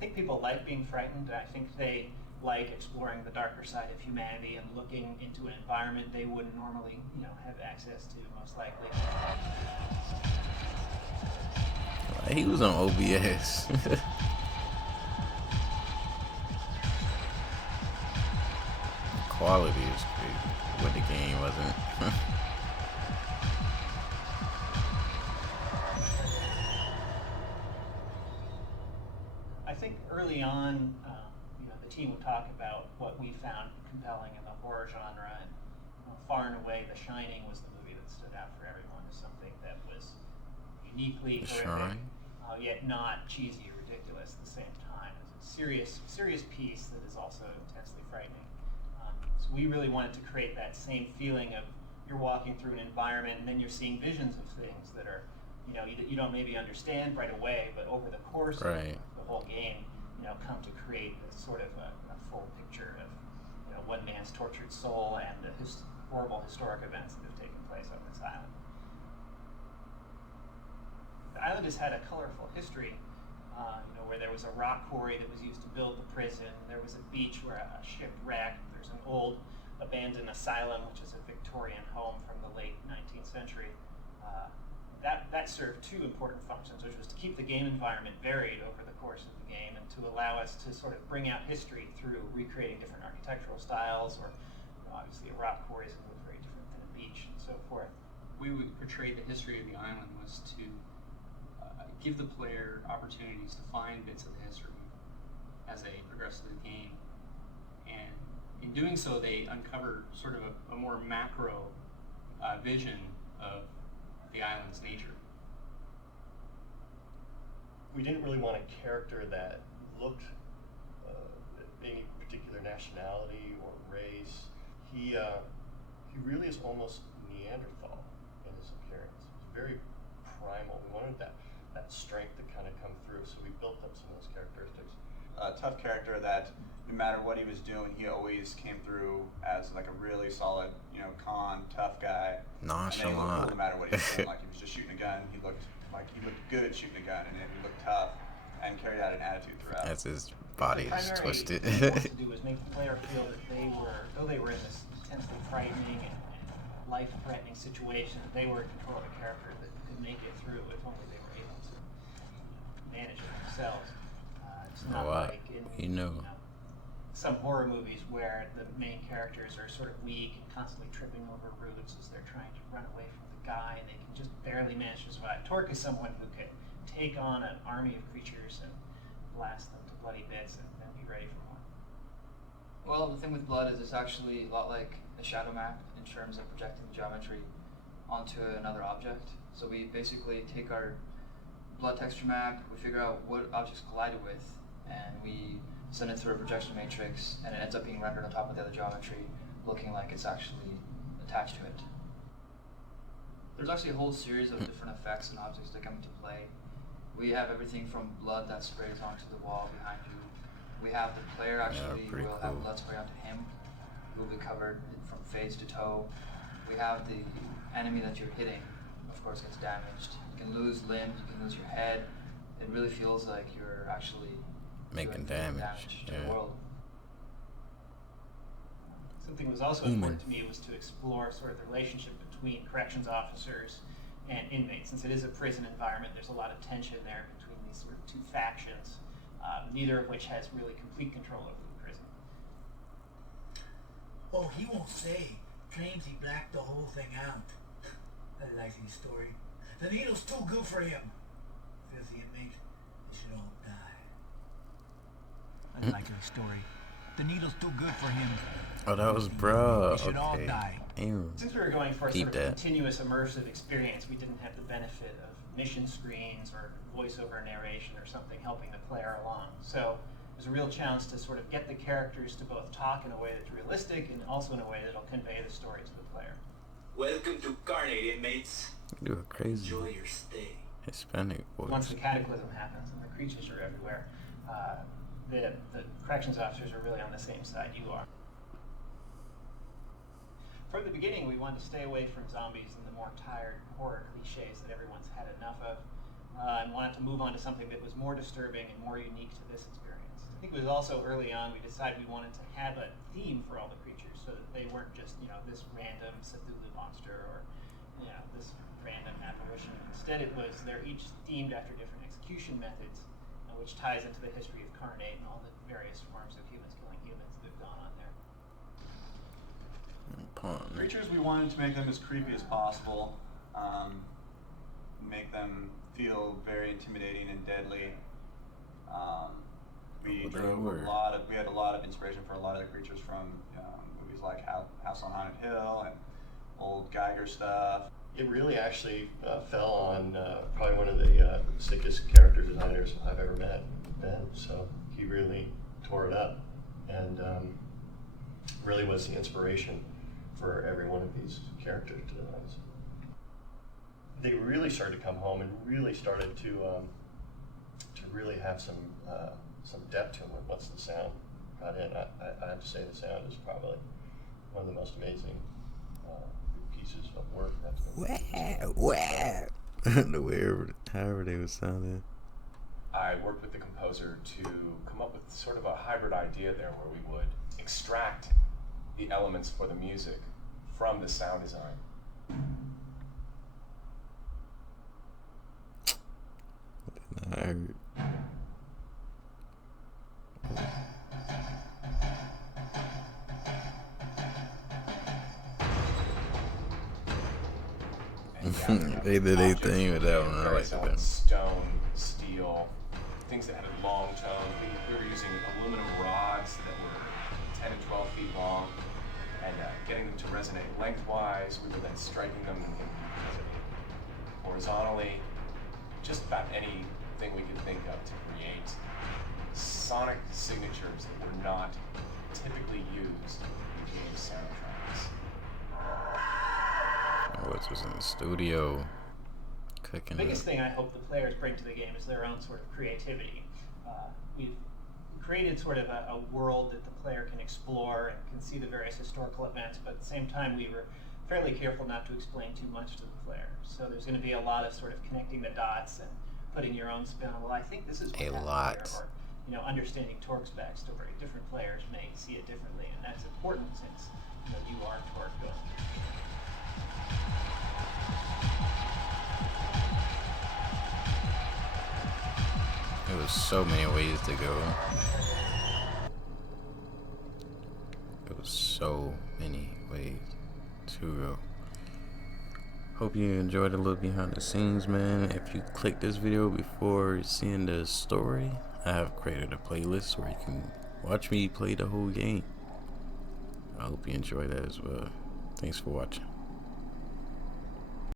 think people like being frightened. I think they like exploring the darker side of humanity and looking into an environment they wouldn't normally, have access to, most likely. He was on OBS. Quality is great, but the game wasn't. I think early on, the team would talk about what we found compelling in the horror genre, and far and away, The Shining was the movie that stood out for everyone as something that was uniquely horrific, yet not cheesy or ridiculous at the same time. It's a serious piece that is also intensely frightening. So we really wanted to create that same feeling of you're walking through an environment and then you're seeing visions of things that are, you don't maybe understand right away, but over the course of the whole game, come to create this sort of a full picture of, one man's tortured soul and the horrible historic events that have taken place on this island. The island has had a colorful history, where there was a rock quarry that was used to build the prison. There was a beach where a ship wrecked. There's an old abandoned asylum, which is a Victorian home from the late 19th century. That served two important functions, which was to keep the game environment varied over the course of the game and to allow us to sort of bring out history through recreating different architectural styles, or obviously a rock quarry is going to look very different than a beach and so forth. We would portray the history of the island was to give the player opportunities to find bits of the history as they progress through the game. And in doing so, they uncover sort of a more macro vision of the island's nature. We didn't really want a character that looked any particular nationality or race. He really is almost Neanderthal in his appearance. He's very primal. We wanted that strength to kind of come through, so we built up some of those characteristics. A tough character that no matter what he was doing, he always came through as like a really solid, calm, tough guy. Nonchalant. And he looked cool no matter what he was doing. Like he was just shooting a gun. He looked good shooting a gun, and he looked tough and carried out an attitude throughout. As his body is twisted. What we wanted to do was make the player feel that though they were in this intensely frightening and life-threatening situation, that they were in control of a character that could make it through if only they were able to manage it themselves. It's not like in some horror movies where the main characters are sort of weak and constantly tripping over roots as they're trying to run away from the guy, and they can just barely manage to survive. Torque is someone who could take on an army of creatures and blast them to bloody bits and then be ready for more. Well, the thing with blood is it's actually a lot like a shadow map in terms of projecting the geometry onto another object. So we basically take our blood texture map, we figure out what objects collided with, and we send it through a projection matrix, and it ends up being rendered on top of the other geometry, looking like it's actually attached to it. There's actually a whole series of different effects and objects that come into play. We have everything from blood that sprays onto the wall behind you. We have the player actually will have blood spray onto him. He will be covered from face to toe. We have the enemy that you're hitting, of course, gets damaged. You can lose limbs, you can lose your head. It really feels like you're actually making damage to the world. Something that was also important to me was to explore sort of the relationship between corrections officers and inmates. Since it is a prison environment, there's a lot of tension there between these sort of two factions, neither of which has really complete control over the prison. Oh, he won't say. Claims he blacked the whole thing out. I like his story. The needle's too good for him. Says the inmate, they should all die. I like his story. The needle's too good for him. Oh, that was bro. They should all die. Since we were going for a sort of continuous immersive experience, we didn't have the benefit of mission screens or voiceover narration or something helping the player along. So it was a real challenge to sort of get the characters to both talk in a way that's realistic and also in a way that'll convey the story to the player. Welcome to Carnage, inmates. You do a crazy Enjoy your stay. Hispanic voice. Once the cataclysm happens and the creatures are everywhere, the corrections officers are really on the same side you are. From the beginning, we wanted to stay away from zombies and the more tired horror cliches that everyone's had enough of, and wanted to move on to something that was more disturbing and more unique to this experience. think it was also early on we decided we wanted to have a theme for all the creatures so that they weren't just, you know, this random Cthulhu monster or, you know, this random apparition. Instead it was they're each themed after different execution methods, which ties into the history of Carnate and all the various forms of humans killing humans that have gone on there. Creatures, we wanted to make them as creepy as possible, make them feel very intimidating and deadly. We had a lot of inspiration for a lot of the creatures from movies like House on Haunted Hill and old Geiger stuff. It really actually fell on probably one of the sickest character designers I've ever met, Ben. So he really tore it up and really was the inspiration for every one of these character designs. They really started to come home and really started to really have some depth to them. Once the sound got in, I have to say the sound is probably one of the most amazing pieces of work that's been the way, however they was sounding. I worked with the composer to come up with sort of a hybrid idea there where we would extract the elements for the music from the sound design. I heard. They did their thing with that one. I like that. Stone, steel, things that had a long tone. We were using aluminum rods that were 10 and 12 feet long and getting them to resonate lengthwise. We were then striking them horizontally. Just about anything we could think of to create sonic signatures that were not typically used in game soundtracks. What's was in the studio cooking. The biggest thing I hope the players bring to the game is their own sort of creativity. We've created sort of a world that the player can explore and can see the various historical events, but at the same time we were fairly careful not to explain too much to the player. So there's going to be a lot of sort of connecting the dots and putting your own spin on, well, I think this is what happened here, or, you know, understanding Torque's backstory. Different players may see it differently, and that's important since, you know, you are Torque going. There was so many ways to go. There was so many ways to go. Hope you enjoyed a little behind the scenes, man. If you click this video before seeing the story, I have created a playlist where you can watch me play the whole game. I hope you enjoy that as well. Thanks for watching.